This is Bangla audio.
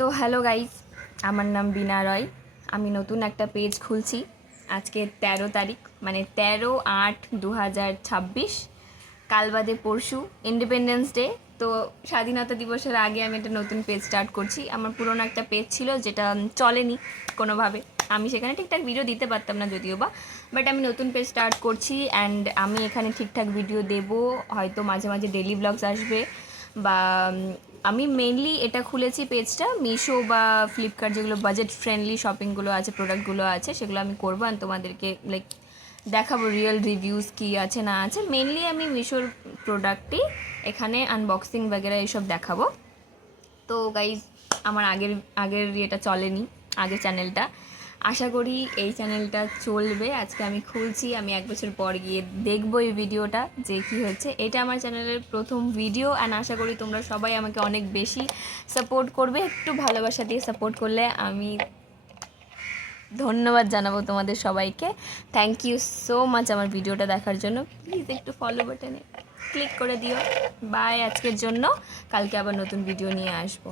তো হ্যালো গাইজ, আমার নাম বিনা রয়। আমি নতুন একটা পেজ খুলছি আজকে 13 তারিখ, মানে 13/8/2026। কাল বাদে পরশু ইন্ডিপেন্ডেন্স ডে। তো স্বাধীনতা দিবসের আগে আমি একটা নতুন পেজ স্টার্ট করছি। আমার পুরোনো একটা পেজ ছিল যেটা চলেনি কোনোভাবে, আমি সেখানে ঠিকঠাক ভিডিও দিতে পারতাম না যদিও বা, বাট আমি নতুন পেজ স্টার্ট করছি অ্যান্ড আমি এখানে ঠিকঠাক ভিডিও দেবো। হয়তো মাঝে মাঝে ডেলি ব্লগস আসবে বা আমি মেনলি এটা খুলেছি পেজটা মিশো বা ফ্লিপকার্ট, যেগুলো বাজেট ফ্রেন্ডলি শপিংগুলো আছে, প্রোডাক্টগুলো আছে, সেগুলো আমি করবো আর তোমাদেরকে লাইক দেখাবো রিয়েল রিভিউস কী আছে না আছে। মেনলি আমি মিশোর প্রোডাক্টই এখানে আনবক্সিং বগেরা এইসব দেখাবো। তো গাইজ, আমার আগের ইয়েটা চলেনি, আগের চ্যানেলটা। আশা করি এই চ্যানেলটা চলবে। আজকে আমি খুলছি, আমি 1 বছর পর গিয়ে দেখবো এই ভিডিওটা যে কী হচ্ছে। এটা আমার চ্যানেলের প্রথম ভিডিও অ্যান্ড আশা করি তোমরা সবাই আমাকে অনেক বেশি সাপোর্ট করবে। একটু ভালোবাসা দিয়ে সাপোর্ট করলে আমি ধন্যবাদ জানাবো তোমাদের সবাইকে। থ্যাংক ইউ সো মাচ আমার ভিডিওটা দেখার জন্য। প্লিজ একটু ফলো বাটনে ক্লিক করে দিও। বাই আজকের জন্য, কালকে আবার নতুন ভিডিও নিয়ে আসবো।